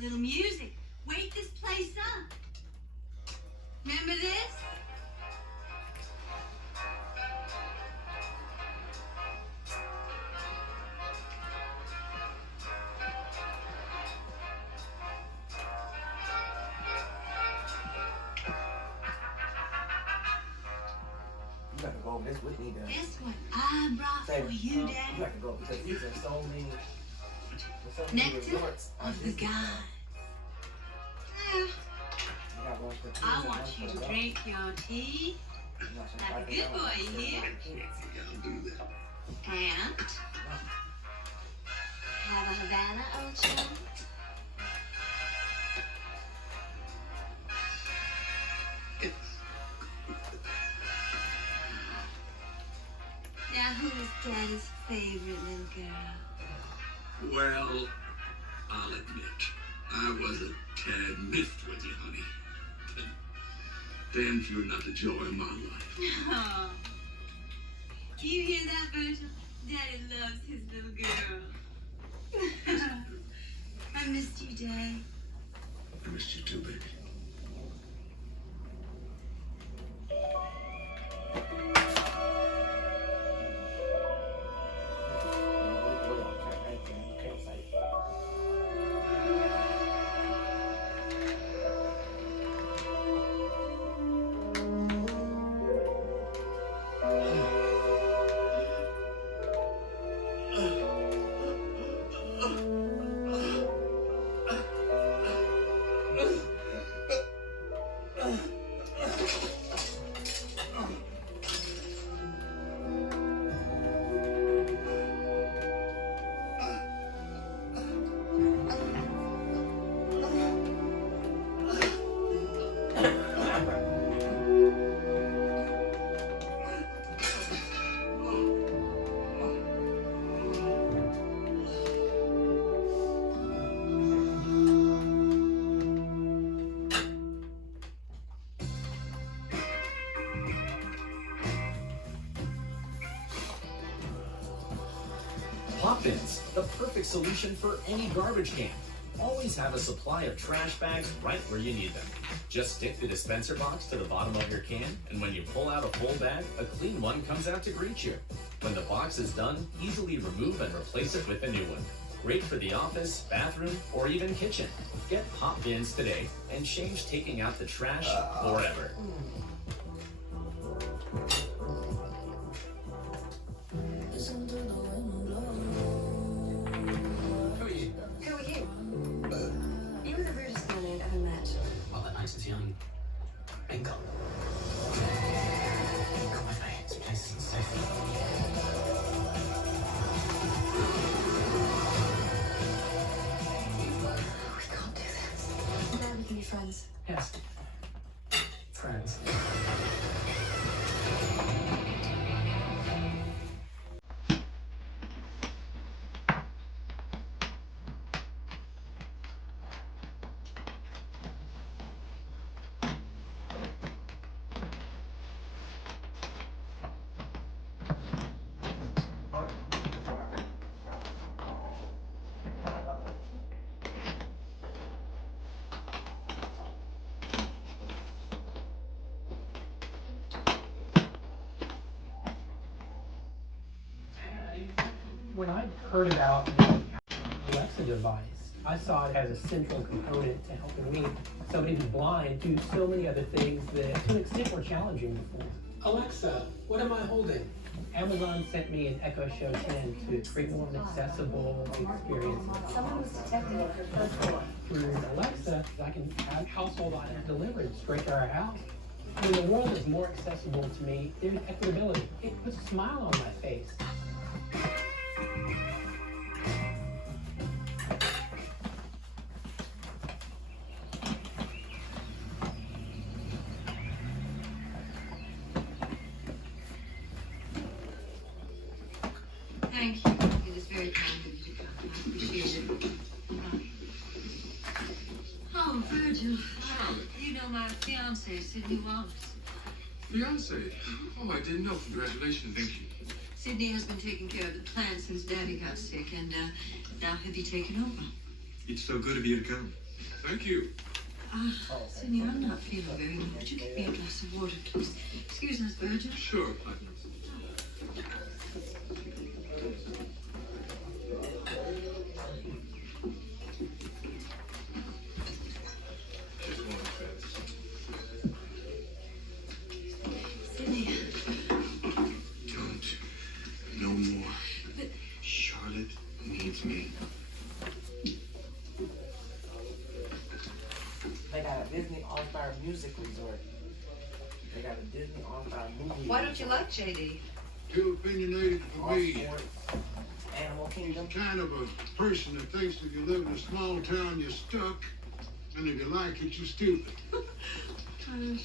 little music. Wake this place up. Remember this? You got to go over this with me, Dad. Guess what I brought for you, Daddy? You got to go because these are so many. Nectar of the gods. I want you to drink your tea like a good boy, you hear? And have a Havana, old chum. Now, who's Daddy's favorite little girl? Well, I'll admit, I was a tad miffed with you, honey. But damn sure not the joy of my life. Oh. Do you hear that, Virgil? Daddy loves his little girl. I missed you, Dad. I missed you too, baby. Pop bins, the perfect solution for any garbage can. Always have a supply of trash bags right where you need them. Just stick the dispenser box to the bottom of your can, and when you pull out a full bag, a clean one comes out to greet you. When the box is done, easily remove and replace it with a new one. Great for the office, bathroom, or even kitchen. Get Pop bins today and change taking out the trash forever. Who are you? You were the rudest man I'd ever met. Well, that night as young. Bingo. Come with me. This place isn't safe. We can't do this. Now we can be friends. Yes. Friends. When I heard about the Alexa device, I saw it as a central component to helping me, somebody who's blind, do so many other things that to an extent were challenging before. Alexa, what am I holding? Amazon sent me an Echo Show 10 to create more of an accessible experience. Someone was detecting it for first floor. Through Alexa, I can have household items delivered straight to our house. When the world is more accessible to me, there's equitability. It puts a smile on my face. Thank you. It is very kind of you to come. I appreciate it. Oh, Virgil. You know my fiance, Sydney Wallace. Fiance? Oh, I didn't know. Congratulations. Thank you. Sydney has been taking care of the plant since Daddy got sick, and now he'll be taking over. It's so good of you to come. Thank you. Sydney, I'm not feeling very well. Would you get me a glass of water, please? Excuse us, Virgil. Sure. Sydney. Don't. No more. Charlotte needs me. They got a Disney All-Star Music Resort. They got a Disney All-Star Movie Why don't you Resort. like JD? Too opinionated for All me. sports, Animal Kingdom. I'm kind of a person that thinks if you live in a small town, you're stuck, and if you like it, you're stupid.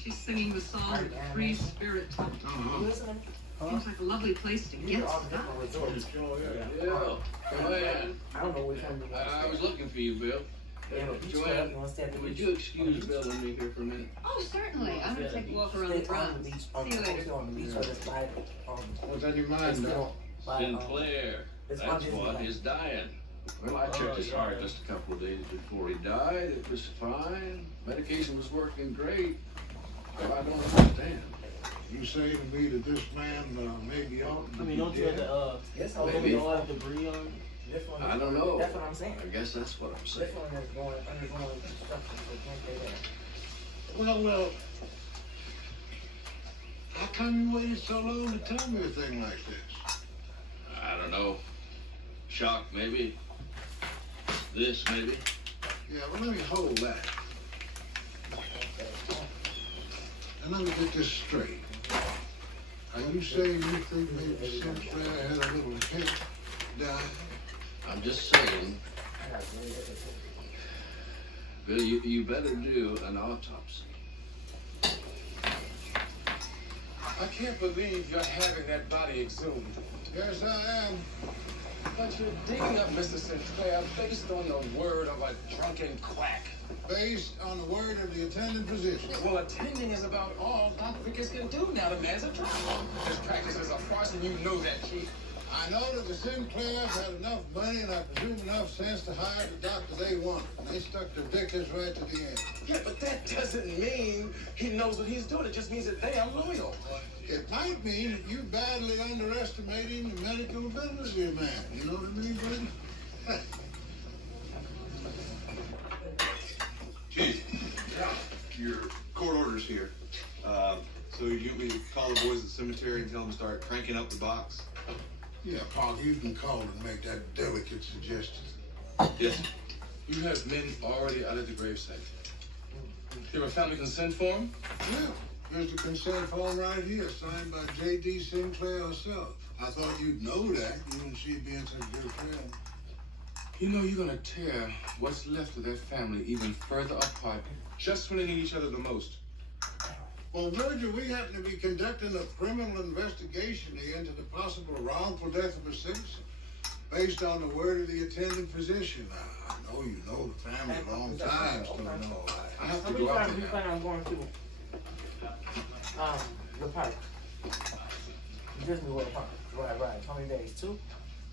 She's singing the song Free Spirit. You Uh-huh. listening? Seems like a lovely place to These get are all the stuck. different resorts. Yeah. Joanne, I don't know which one you want. I was looking for you, Bill. They have a beach club. Joanne, You want to stay at the would beach? you excuse Bill and me here for a minute? Oh, certainly. I'm gonna take a walk around the Stay on the grounds. beach. See you later. On the beach or just by What's on your it's mind, still though? by, Sinclair. it's on That's Disney what Plus. is dying. Well, I checked his heart just a couple of days before he died. It was fine. Medication was working great. But I don't understand. You say to me that this man maybe ought to I mean, be don't you have dead? the This one, Maybe. don't have debris on? this one. I don't know. That's what I'm saying. I guess that's what I'm This saying. one is undergoing construction, so it can't stay there. Well, how come you waited so long to tell me a thing like this? I don't know. Shock, maybe. This, maybe. Yeah, well, let me hold that. And let me get this straight. Are you saying you think maybe Sinclair had a little hint die? I'm just saying, I got really good. Bill, you better do an autopsy. I can't believe you're having that body exhumed. Yes, I am. But you're digging up Mr. Sinclair based on the word of a drunken quack. Based on the word of the attending physician. Well, attending is about all Doc Vickers can do now. The man's a drunk. His practice is a farce, and you know that, Chief. I know that the Sinclairs had enough money and I presume enough sense to hire the doctor they wanted. And they stuck to Vickers right to the end. Yeah, but that doesn't mean he knows what he's doing. It just means that they are loyal. It might mean that you badly underestimating the medical ability of man. You know what I mean, buddy? Chief, your court order's here. So you want me to call the boys at the cemetery and tell them to start cranking up the box? Yeah, Parker, you can call and make that delicate suggestion. Yes. You have men already out of the gravesite. You have a family consent form? Yeah, here's the consent form right here, signed by J.D. Sinclair herself. I thought you'd know that, you and she being such good friends. You know you're gonna tear what's left of that family even further apart just when they need each other the most. Well, Virgil, we happen to be conducting a criminal investigation here into the possible wrongful death of a citizen, based on the word of the attending physician. I know you know the family a long time, so you know. I have How to many go out times do you there. plan on going to the park? Disney World Park. Right. How many days? 2?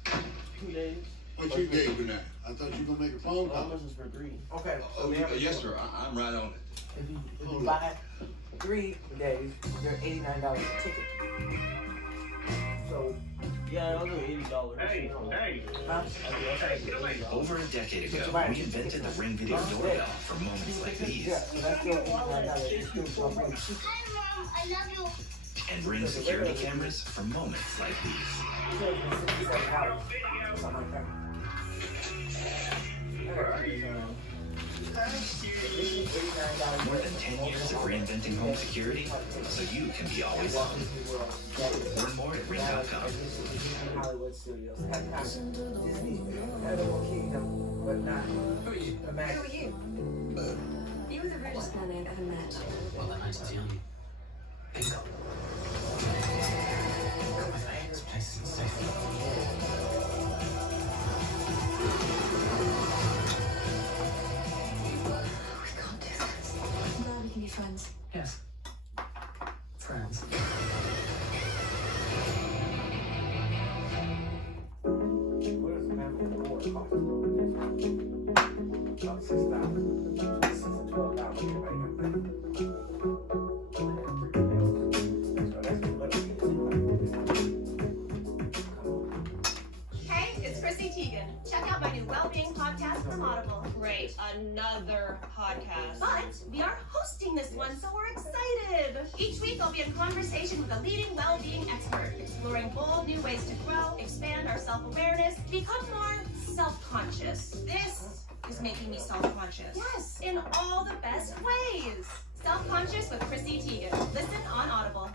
2 days. What you gave tonight? I thought you were gonna make a phone How call. much is for 3? Okay. Oh, yes, sir. I'm right on it. If you buy 3 days, they're $89 a ticket. So, Yeah, I'll do $80. Hey. huh? Over a decade ago, we invented the Ring Video Doorbell for moments like these. Yeah, so that's still $89. It's still something. Hi, Mom. I love you. And Ring security cameras for moments like these. $67, something like that. More than 10 years of reinventing home security, so you can be always on. Learn more at ring.com. Hollywood Studios, Disney, Animal Kingdom, but not Imagine. Who are you? You were the rudest man I've ever met. Well, the night is young. Bingo. Got my veins, place isn't safe. We can't do this. I'm glad we can be friends. Yes. Friends. What is the name of the war cost? About $6,000. Right, another podcast. But we are hosting this one, so we're excited. Each week I'll be in conversation with a leading well-being expert, exploring bold new ways to grow, expand our self-awareness, become more self-conscious. This is making me self-conscious. Yes, in all the best ways. Self-conscious with Chrissy Teigen. Listen on Audible.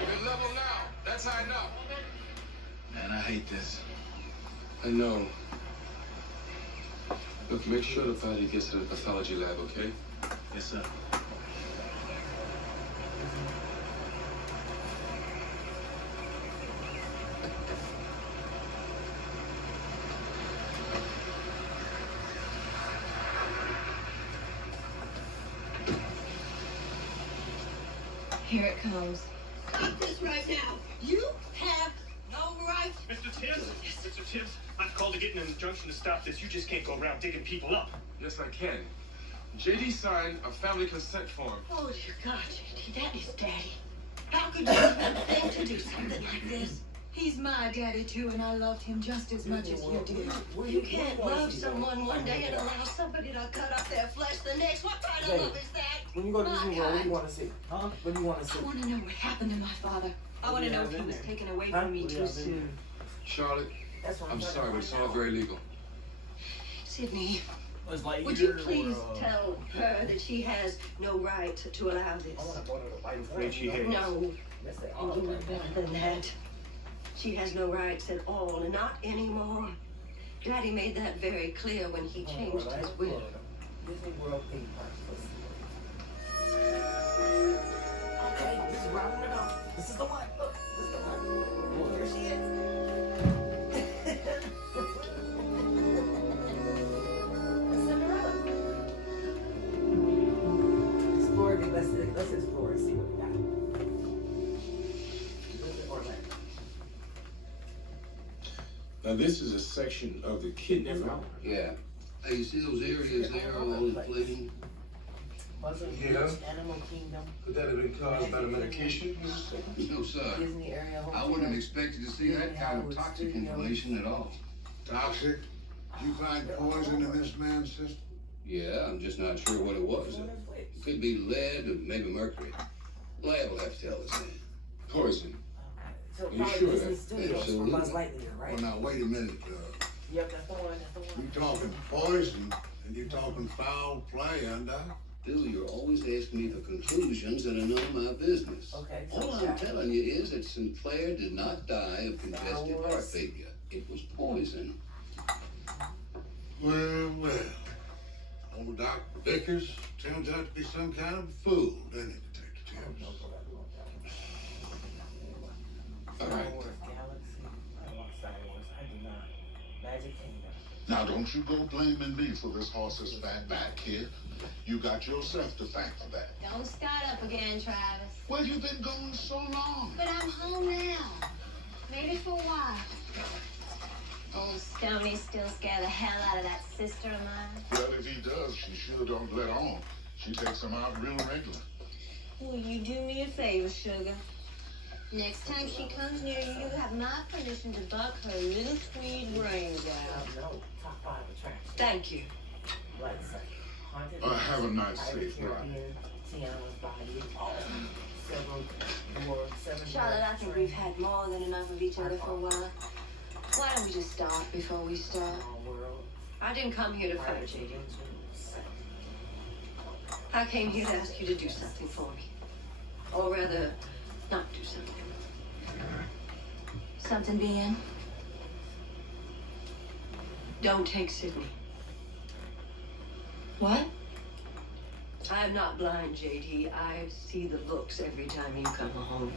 We're level now. That's how I know. Man, I hate this. I know. Look, make sure the body gets to the pathology lab, okay? Yes, sir. Here it comes. Stop this right now. You have no right. Mr. Tibbs? Mr. Tibbs, I've called to get an injunction to stop this. You just can't go around digging people up. Yes, I can. JD signed a family consent form. Oh, dear God, JD, that is Daddy. How could you even think to do something like this? He's my daddy, too, and I loved him just as much as you did. You can't love someone one day and allow somebody to cut up their flesh the next. What kind of love is that? When you go to Disney World, what do you want to see? Huh? What do you want to see? I want to know what happened to my father. I want to know if he was taken away from me too soon. Charlotte, I'm sorry, but it's all very legal. Sydney, Was like would you please tell her that she has no right to allow this? I want to go to the White Afraid she hates. No, Yes, they and you know are. better than that. She has no rights at all, and not anymore. Daddy made that very clear when he changed his will. Disney World theme park. Okay, this is where I want to go. This is the one. Look, this is the one. Oh, here she is. It's Cinderella. Explore, let's explore and see what we got. Visit Orlando. Now, this is a section of the kidney, right? Yeah. Hey, you see those areas there, all those bleeding? Wasn't Yeah. Animal Kingdom? Could that have been caused by the medication? No, sir. Disney area. I wouldn't have expected to see that kind of toxic inhalation at all. Toxic? Did you find poison in this man's system? Yeah, I'm just not sure what it was. It could be lead or maybe mercury. Lab will have to tell us that. Poison. So You probably sure Disney that- Studios for Absolutely. Buzz Lightyear, right? Well, now, wait a minute. Yep, that's the one. That's the one. You talking poison, and you talking foul play, and Bill, you're always asking me for conclusions that are none of my business. Okay, so All I'm telling you is that Sinclair did not die of congestive heart failure. It was poison. well. Old Doc Vickers turns out to be some kind of fool, doesn't he, Detective Tibbs? All right. Star Wars Galaxy. I don't want Star Wars. I do not. Magic Kingdom. Now, don't you go blaming me for this horse's fat back, kid. You got yourself to thank for that. Don't start up again, Travis. Well, you've been going so long. But I'm home now. Maybe for a while. Old Stoney still scare the hell out of that sister of mine. Well, if he does, she sure don't let on. She takes him out real regular. Will you do me a favor, sugar? Next time she comes near you, you have my permission to buck her little sweet brains out. No, top 5 attractions. Thank you. Let's say Haunted Have a nice, Pirates of safe the ride. Caribbean, Tiana's Body, several dwarves, 7 Charlotte, I think we've had more than enough of each other for a while. Why don't we just stop before we start? Small World, I didn't come here to fight, Pirates of JD. Vengeance. I came here to ask you to do something for me. Or rather, not do something. Something being? Don't take Sydney. What? I'm not blind, JD. I see the looks every time you come home.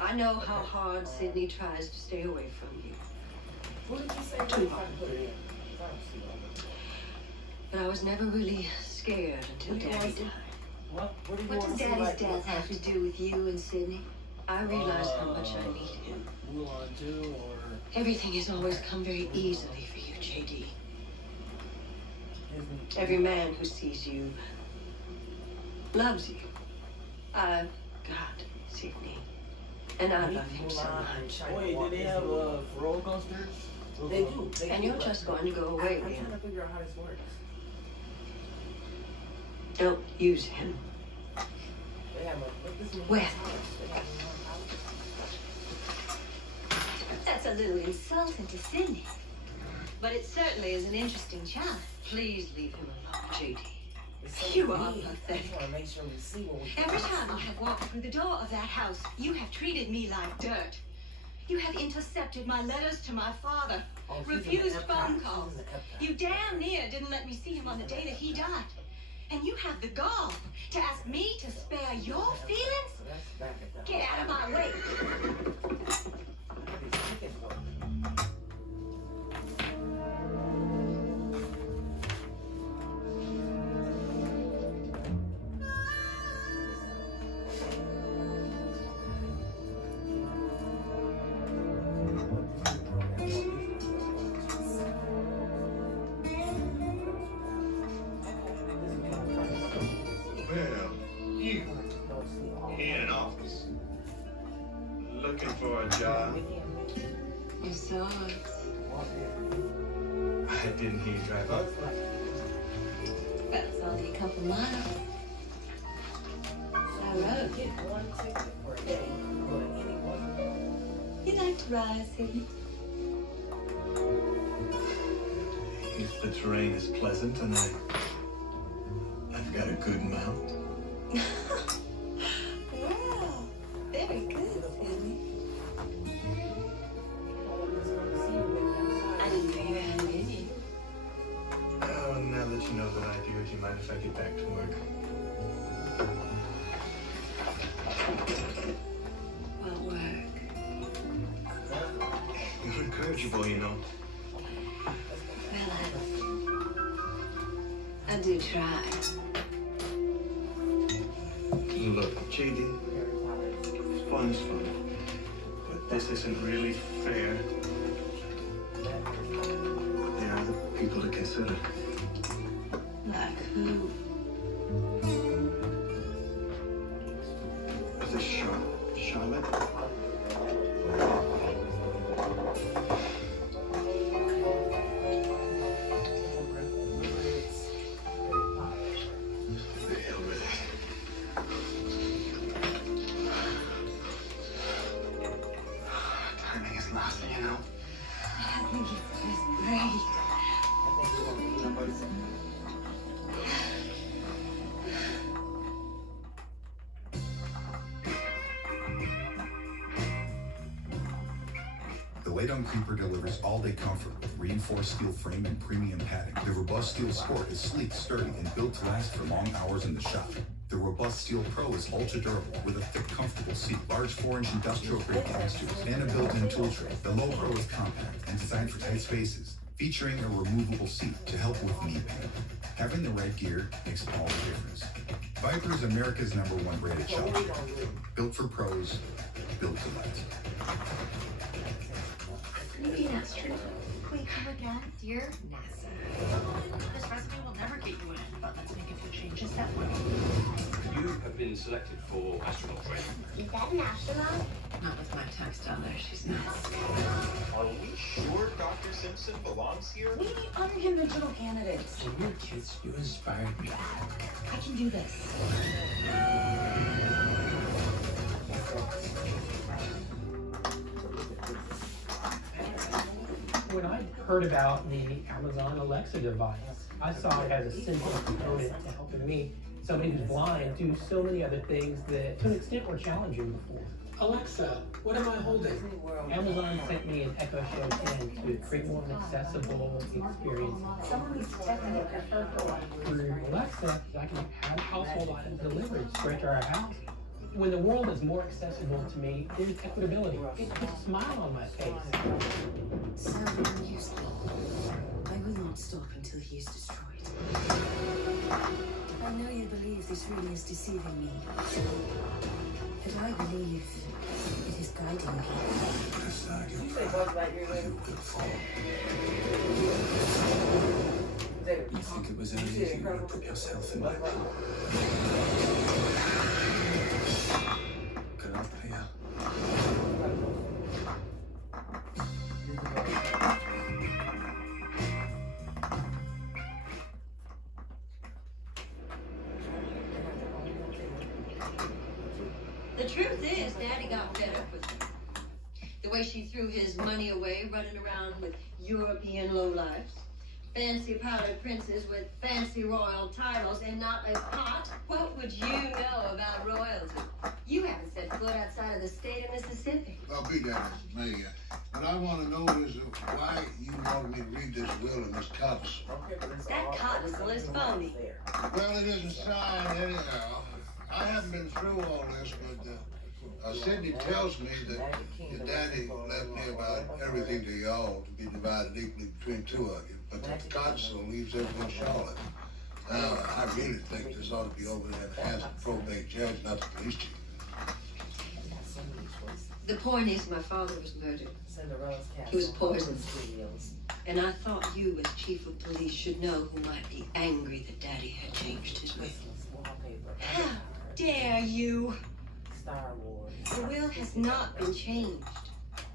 I know how hard Sydney tries to stay away from you. What did you say? Too hard. But I was never really scared until Daddy died. What do you What want does to see Daddy's like death have to do with you and Sydney? I realized how much I needed him. Mulan 2 or Everything has always come very easily for you, JD. Every man who sees you loves you. I've got Sydney, and I love him so much. Wait, do they have roller coasters? They do. And you're just going to go away, I'm Liam. trying to figure out how this works. Don't use him. They have a Well, that's a little insulting to Sydney. But it certainly is an interesting challenge. Please leave him alone, JD. You are pathetic. I just want to make sure we see what we Every time I have walked through the door of that house, you have treated me like dirt. You have intercepted my letters to my father, refused phone calls. You damn near didn't let me see him on the day that he died. And you have the gall to ask me to spare your feelings? Get out of my way. Well, you in an office looking for a job. You saw it. I didn't hear you drive up. That's only a couple miles. I rode. You like to ride, Sydney? If the terrain is pleasant and I've got a good mount. Well, very good, Sydney. I didn't know you had it in you. Oh, now that you know that I do, would you mind if I get back to work? What work? You're incorrigible, you know. Well, I do try. Look, JD, fun is fun, but this isn't really fair. There are other people to consider. Like who? This Charlotte? The hell with it. Timing is nothing, you know. I think it's just great. The Lay-Down Creeper delivers all-day comfort with reinforced steel frame and premium padding. The robust Steel Sport is sleek, sturdy, and built to last for long hours in the shop. The robust Steel Pro is ultra-durable with a thick, comfortable seat, large 4-inch industrial-grade capsters, and a built-in tool tray. The Low Pro is compact and designed for tight spaces, featuring a removable seat to help with knee pain. Having the right gear makes all the difference. Viper is America's #1 branded shopping brand. Built for pros, built to last. Maybe that's true. Can we come again, dear NASA? This resume will never get you in, but let's make a few changes that will. You have been selected for astronaut training. Is that an astronaut? Not with my text down there, she's not. Are we sure Dr. Simpson belongs here? We need unconventional candidates. When we were kids, you inspired me. I can do this. When I heard about the Amazon Alexa device, I saw it as a central component to helping me, somebody who's blind, do so many other things that to an extent were challenging before. Alexa, what am I holding? Amazon sent me an Echo Show 10 to create more of an accessible experience. Through Alexa, I can have household items delivered straight to our house. When the world is more accessible to me, there's equitability. It puts a smile on my face. Sound useful. I will not stop until he is destroyed. I know you believe this really is deceiving me. But I believe it is guiding me. You say Buzz Lightyear later? You could fall. You think it was easy to put yourself in my place? Get up here. The truth is, Daddy got fed up with her. The way she threw his money away, running around with European lowlifes, fancy powdered princes with fancy royal titles, and not a pot. What would you know about royalty? You haven't set foot outside of the state of Mississippi. Well, be that as it may, what I want to know is why you wanted me to read this will in this codicil. That codicil is phony. Well, it isn't signed anyhow. I haven't been through all this, but Sidney tells me that your daddy left me about everything to y'all to be divided equally between two of you, but the codicil leaves everything Charlotte. Now, I really think this ought to be over there in the hands of the probate judge, not the police chief. The point is, my father was murdered. He was poisoned. And I thought you, as chief of police, should know who might be angry that Daddy had changed his will. How dare you? Star Wars. The will has not been changed.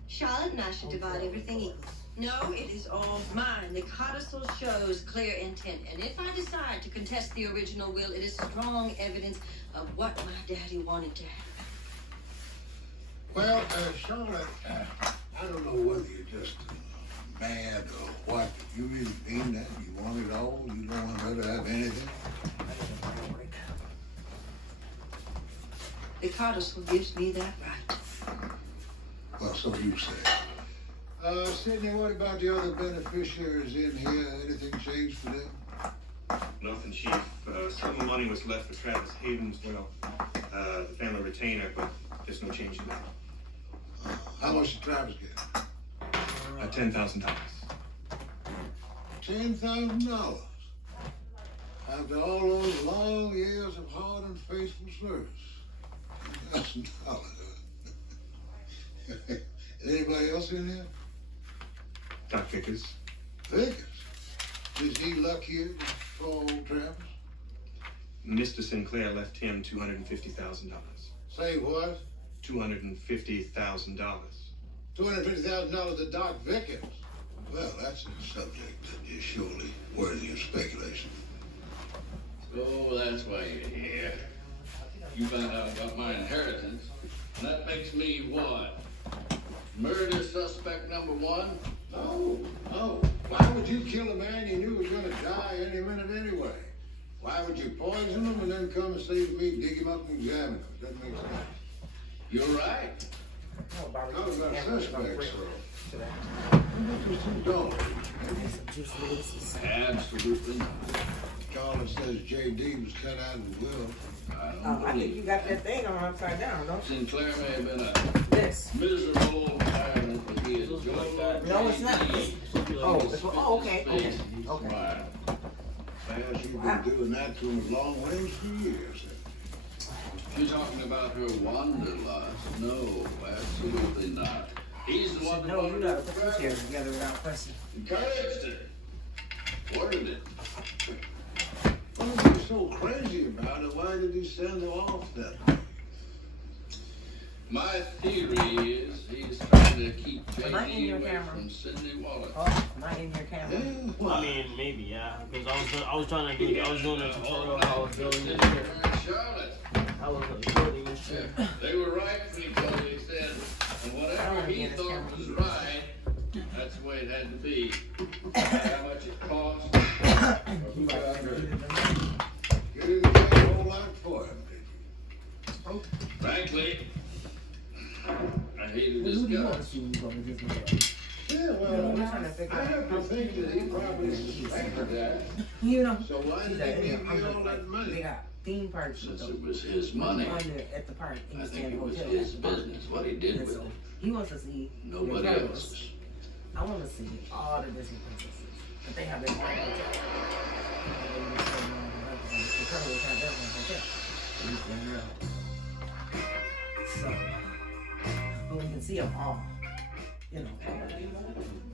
Charlotte and I should divide everything equal. No, it is all mine. The codicil shows clear intent. And if I decide to contest the original will, it is strong evidence of what my daddy wanted to happen. Well, Charlotte, I don't know whether you're just mad or what. You really mean that? You want it all? You don't want her to have anything? The codicil gives me that right. Well, so you say. Sidney, what about the other beneficiaries in here? Anything changed for them? Nothing, Chief. Some of the money was left for Travis Hayden's will, the family retainer, but there's no change in that. How much did Travis get? $10,000. $10,000? After all those long years of hard and faithful service. $10,000. Anybody else in here? Doc Vickers. Vickers? Is he luckier than poor old Travis? Mr. Sinclair left him $250,000. Say what? $250,000. $250,000 to Doc Vickers? Well, that's a subject that is surely worthy of speculation. So that's why you're here. You found out about my inheritance, and that makes me what? Murder suspect number one? No. Why would you kill a man you knew was going to die any minute anyway? Why would you poison him and then come and say to me, dig him up and examine him? That makes sense. You're right. How was that suspect, sir? Don't. Absolutely not. Charlotte says J.D. was cut out of the will. I think you got that thing on upside down, don't you? Sinclair may have been a This. miserable tyrant, but he is just like No, it's not. Okay. Smile. As you've been doing that to him long range for years. You're talking about her wanderlust? No, absolutely not. He's the one that No, you gotta put these hairs together without pressing. encouraged it. Ordered it. What was he so crazy about it? Why did he send her off that way? My theory is he's trying to keep Am I in J.D. your away camera? from Sidney Wallace. Oh, am I in your camera? Yeah, I mean, maybe, yeah. Because I was trying to do, I was doing a tutorial how I was building this Sidney here. and Charlotte. I was building this here. They were right when he told me, he said, and whatever he thought was right, that's the way it had to be. How much it cost, who got hurt. you didn't pay a whole lot for him, did you? Frankly, that. You know. So why She's did like, he you give know, you I'm all like, that money? they got theme parks. Since it was his money, At the park. I think it was his business what he did with it. He wants to see Nobody the else's. I want to see all the Disney princesses. But they have their own hotel. The Carnivals have their own hotel. So, but we can see them all. You know.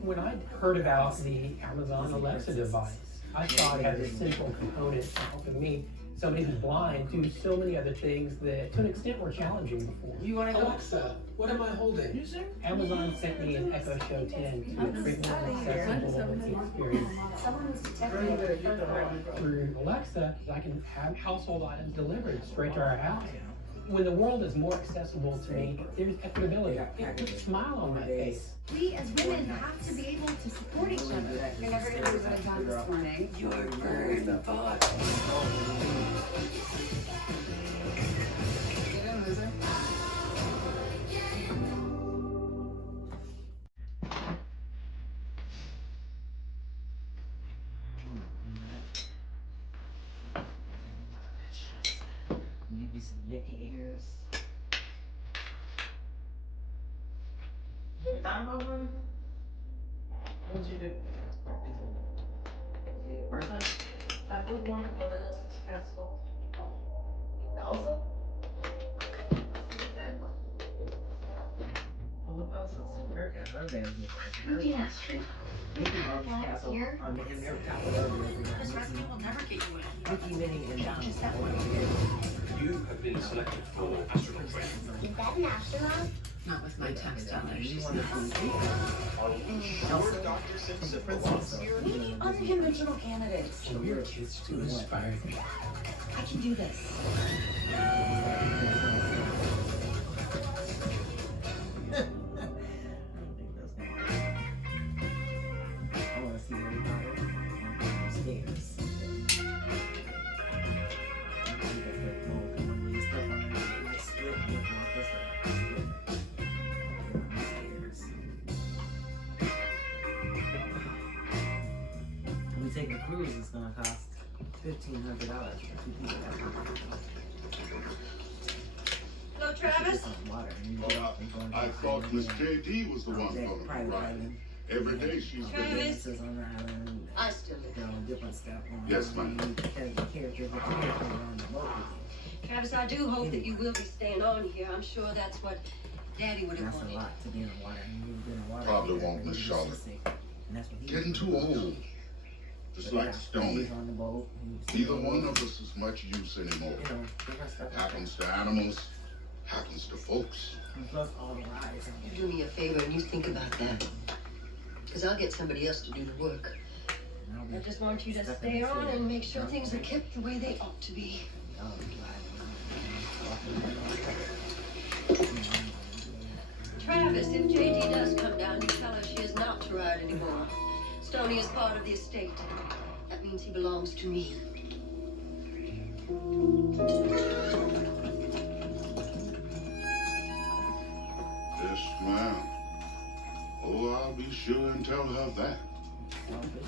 When I heard about the Amazon Alexa device, I saw it as a central component to helping me, somebody who's blind, do so many other things that to an extent were challenging before. You want to go? Alexa, what am I holding? Amazon sent me an Echo Show 10 to treat me with accessible experience. Through Alexa, I can have household items delivered straight to our house. When the world is more accessible to me, there's equitability. It puts a smile on my face. We as women have to be able to support each other. You're never going to lose what I got this morning. You're very thoughtful. Get in, loser. Maybe some Mickey ears. What'd you do? First time? I would want to go to this festival. Elsa? Oh, Elsa's very good. Her band's You can ask her. Mickey Mouse Castle Here? on the top of the This recipe will never get you in. Mickey, Minnie, and Donald. Just that one. You have been selected for astronaut training. Is that an astronaut? Not with my tax dollars. You want to see Are we sure Dr. Simpson belongs here? We need unconventional candidates. So you're too Too inspired. I can do this. I want to see Harry Potter on the stairs. We take the cruise, it's gonna cost $1,500 for 2 people. Hello, Travis. I thought Miss JD was the one going to be riding. Every day she's been. Travis. On the island, I still live. you know, different stuff. Yes, ma'am. Characters that on the boat with you. Travis, I do hope that you will be staying on here. I'm sure that's what Daddy would have That's a wanted. lot to be in the water. And you've been in water. Probably won't, Miss Charlotte. And that's what he Getting was too doing. old. Just But like yeah, Stony. he's on the boat, Neither one of us is much use anymore. You know, different stuff. Happens to animals, happens to folks. And plus all the rides. You do me a favor and you think about that. Because I'll get somebody else to do the work. I just want you to stay on and make sure things are kept the way they ought to be. Travis, if JD does come down, you tell her she is not to ride anymore. Stoney is part of the estate. That means he belongs to me. Yes, ma'am. Oh, I'll be sure and tell her that.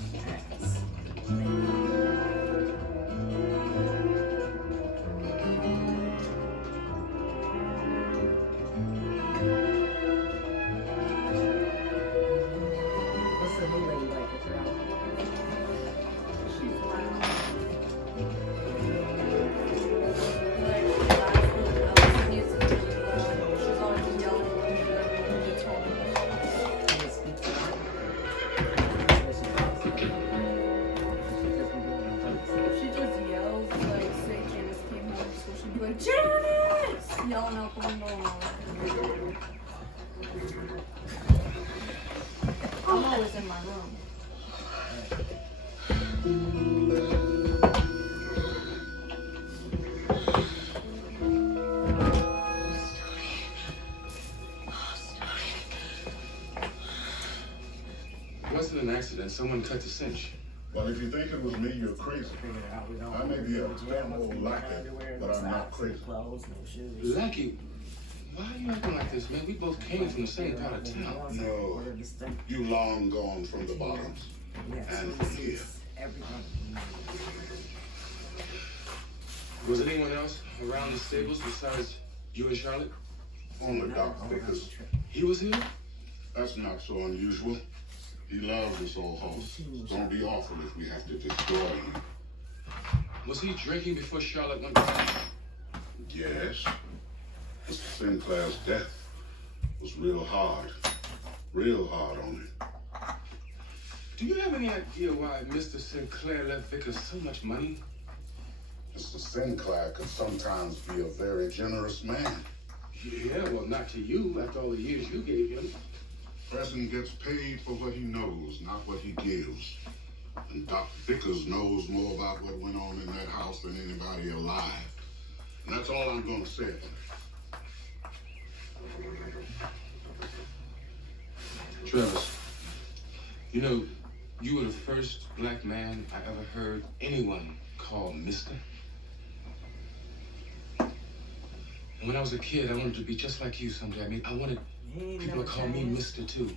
What's the new lady like at your house? She just yells, like, say Janice came home, so she'd be like, Janice! Yelling out the window. I'm always in my room. It wasn't an accident. Someone cut the cinch. Well, if you think it was me, you're crazy. I may be a damn old lackey, but I'm not crazy. Lucky, why are you acting like this, man? We both came from the same part of town. No, you long gone from the bottoms. And from here. everything. Was anyone else around the stables besides you and Charlotte? Only Dr. Vickers. He was here? That's not so unusual. He loves this old horse. It's gonna be awful if we have to destroy him. Was he drinking before Charlotte went down? Yes. Mr. Sinclair's death was real hard on him. Do you have any idea why Mr. Sinclair left Vickers so much money? Mr. Sinclair could sometimes be a very generous man. Yeah, well, not to you after all the years you gave him. President gets paid for what he knows, not what he gives. And Dr. Vickers knows more about what went on in that house than anybody alive. And that's all I'm gonna say about it. Travis, you know, you were the first black man I ever heard anyone call Mister. And when I was a kid, I wanted to be just like you someday. I mean, I wanted people to call me Mister too.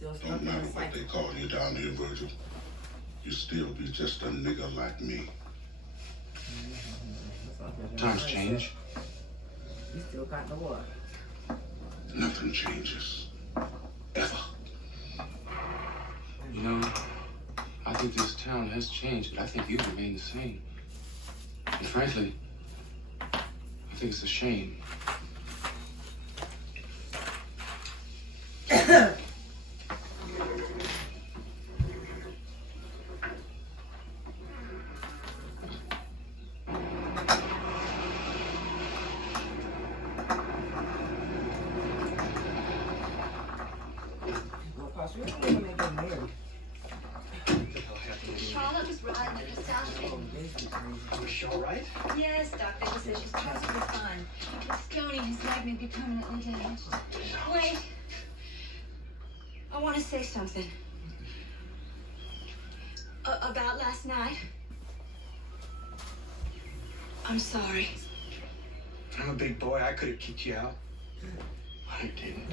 Don't matter what they call you down here, Virgil. You still be just a nigga like me. Times change. You still got the water. Nothing changes. Ever. You know, I think this town has changed, but I think you remain the same. And frankly, I think it's a shame. Charlotte was riding at the south. Was she all right? Yes, Doctor says she's perfectly fine. But Stoney, his leg may be permanently damaged. Wait. I want to say something. About last night. I'm sorry. I'm a big boy. I could have kicked you out. But I didn't.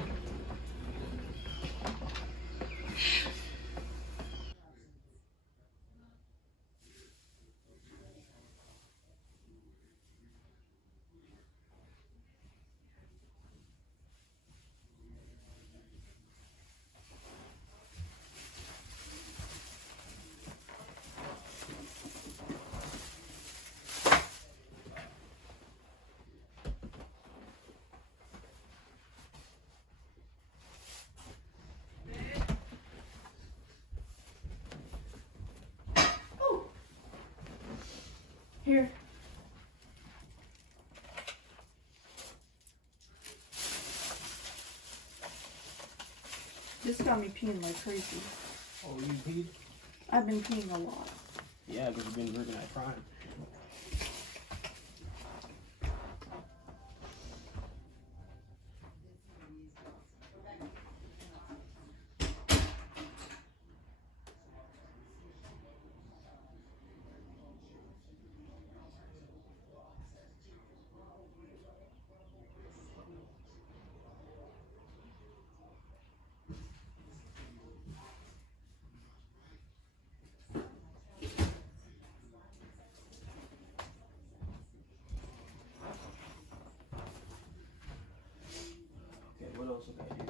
Here. This got me peeing like crazy. Oh, you peed? I've been peeing a lot. Yeah, because you've been working at Prime. Okay, what else I got here?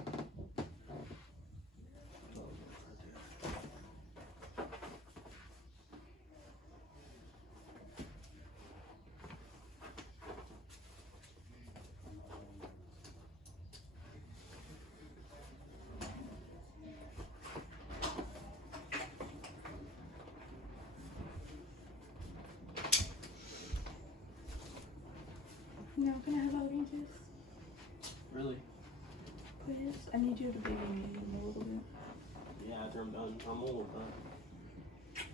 No, can I have oranges? Really? Please? I need you to baby me a little bit. Yeah, after I'm done, I'm almost done.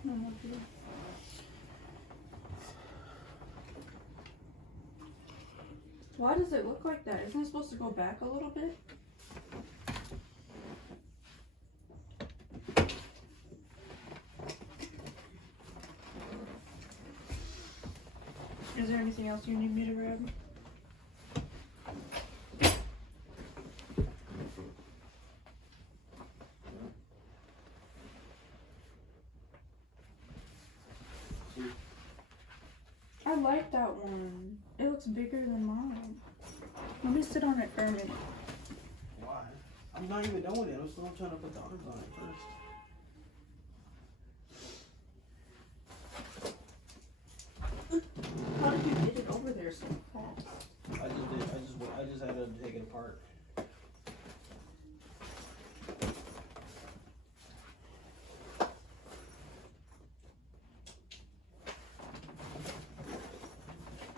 No, no, please. Why does it look like that? Isn't it supposed to go back a little bit? Is there anything else you need me to grab? like that one. It looks bigger than mine. Let me sit on it for a minute. Why? I'm not even done with it. I'm still trying to put the arms on it first. How did you get it over there so fast? I just had to take it apart.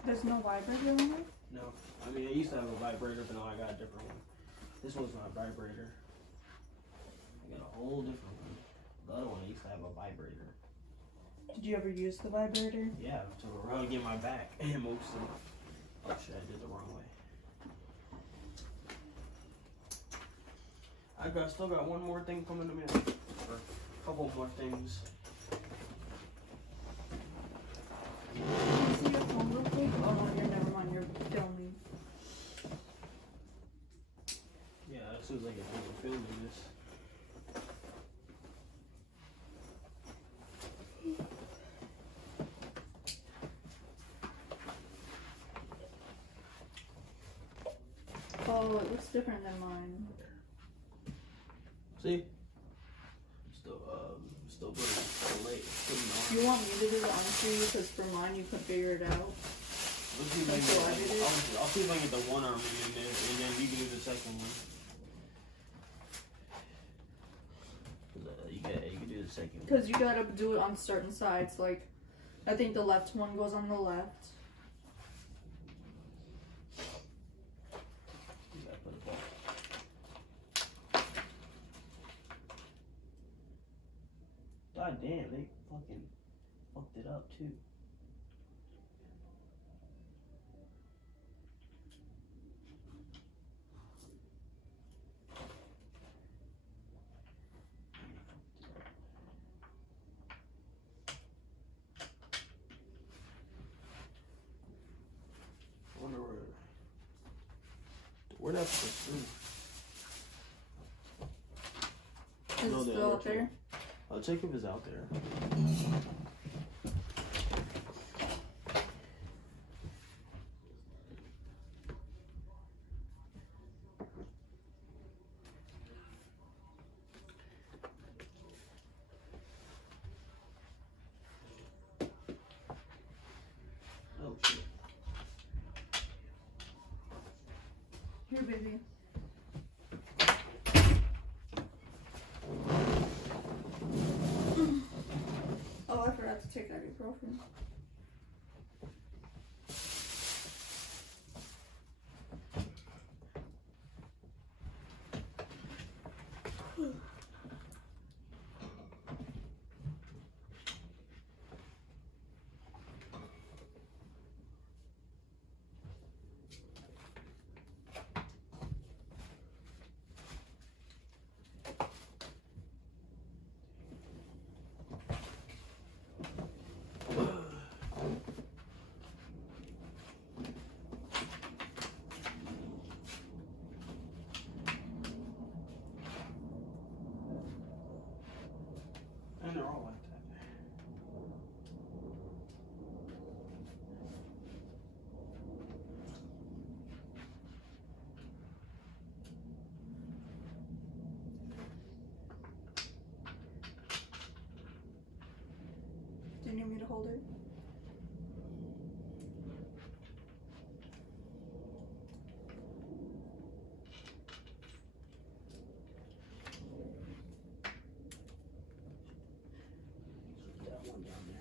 There's no vibrator on it? No. I mean, I used to have a vibrator, but now I got a different one. This one's not a vibrator. I got a whole different one. The other one I used to have a vibrator. Did you ever use the vibrator? Yeah, to get my back mostly. Oh shit, I did the wrong way. I still got one more thing coming to me. Or a couple more things. Can you see your phone real quick? Oh no, never mind, you're filming. Yeah, as soon as I get done filming this. Oh, it looks different than mine. See? Still pretty late. You want me to do the arm for you? Because for mine, you could figure it out. I'll see if I can get the one arm in there, and then you can do the second one. You can do the second one. Because you gotta do it on certain sides. Like, I think the left one goes on the left. You gotta put it back. God damn, they fucking fucked it up too. I wonder where'd I put the screw? Is it still out there? I'll check if it's out there. Oh shit. Here, baby. Oh, I forgot to take ibuprofen. And they're all like that. Do you need me to hold it? That one down there.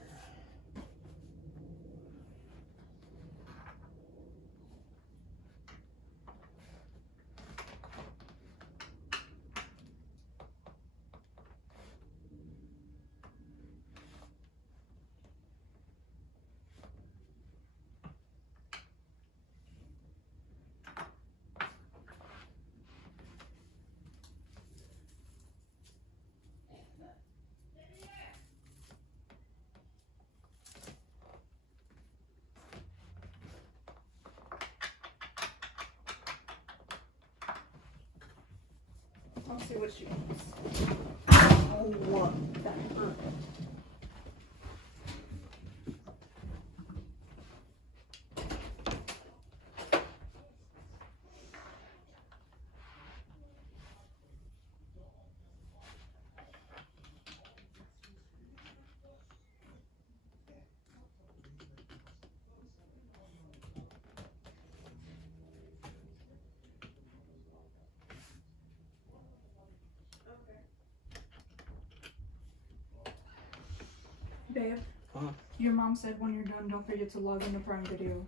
I'll see what she wants. Oh, that hurt. Babe, Huh? your mom said when you're done, don't forget to log into Prime Video.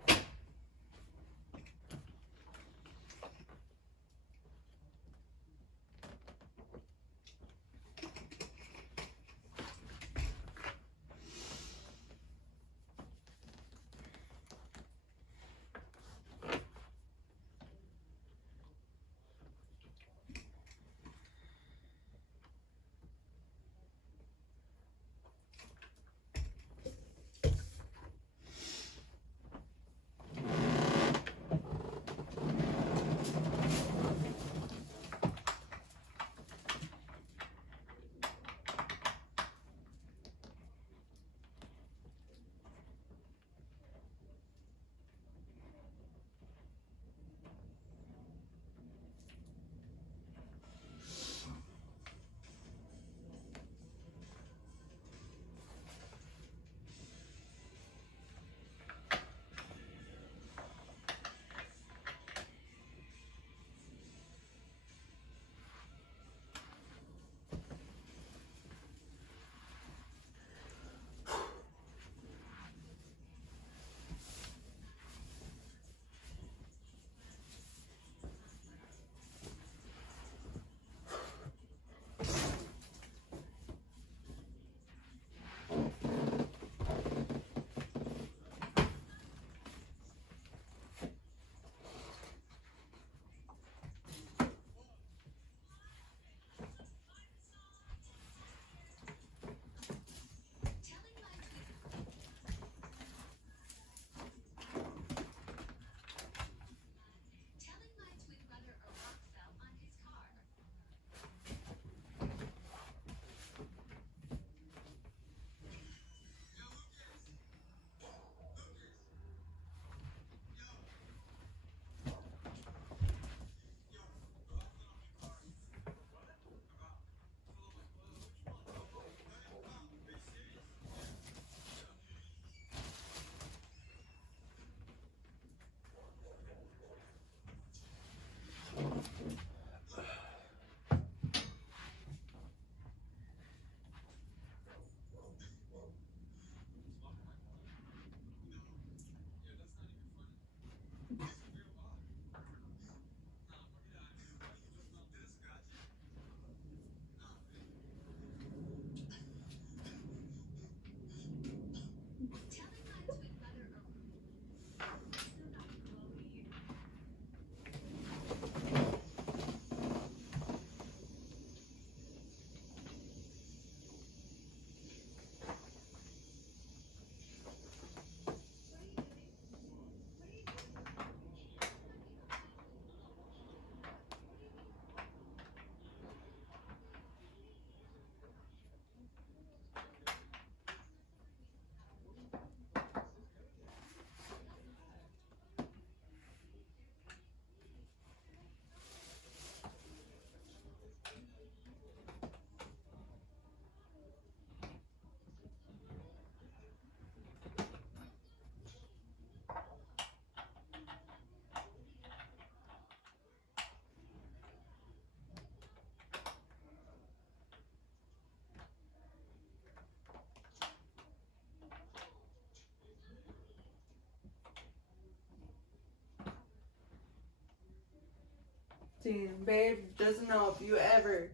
Damn, babe, just know if you ever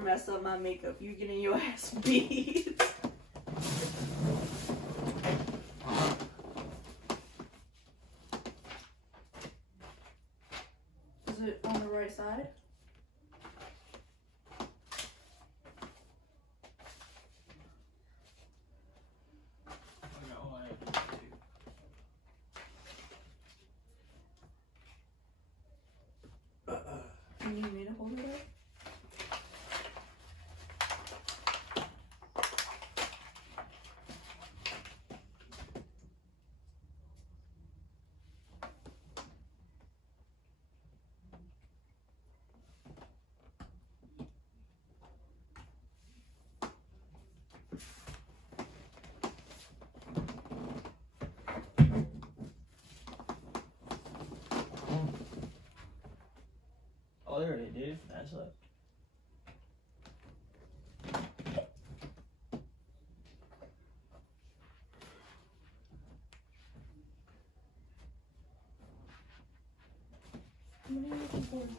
mess up my makeup, you getting your ass beat. Is it on the right side? You need me to hold it up? Oh, there it is, dude. That's up. Maybe if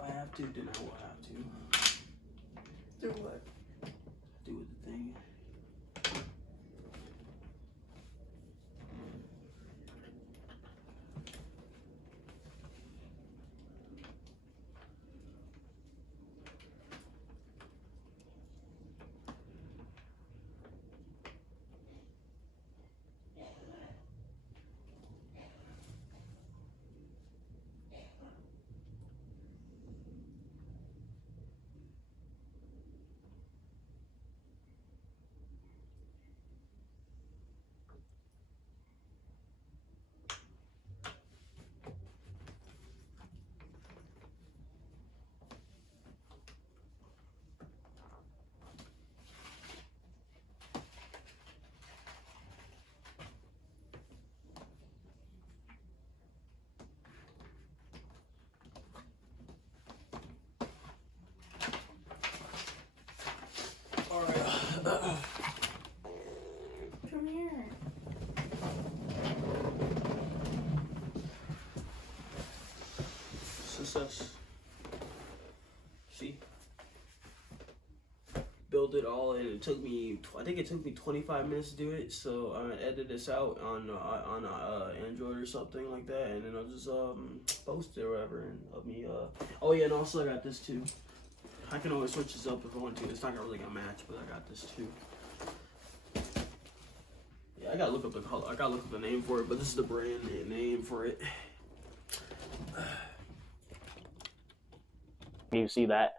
I have to, then I will have to. Do what? Do with the thing. Come here. Success. See? Build it all, and it took me, I think it took me 25 minutes to do it, so I'm gonna edit this out on Android or something like that, and then I'll just post it or whatever, and let me oh yeah, and also I got this too. I can always switch this up if I want to. It's not really gonna match, but I got this too. Yeah, I gotta look up the color. I gotta look up the name for it, but this is the brand name for it. You see that?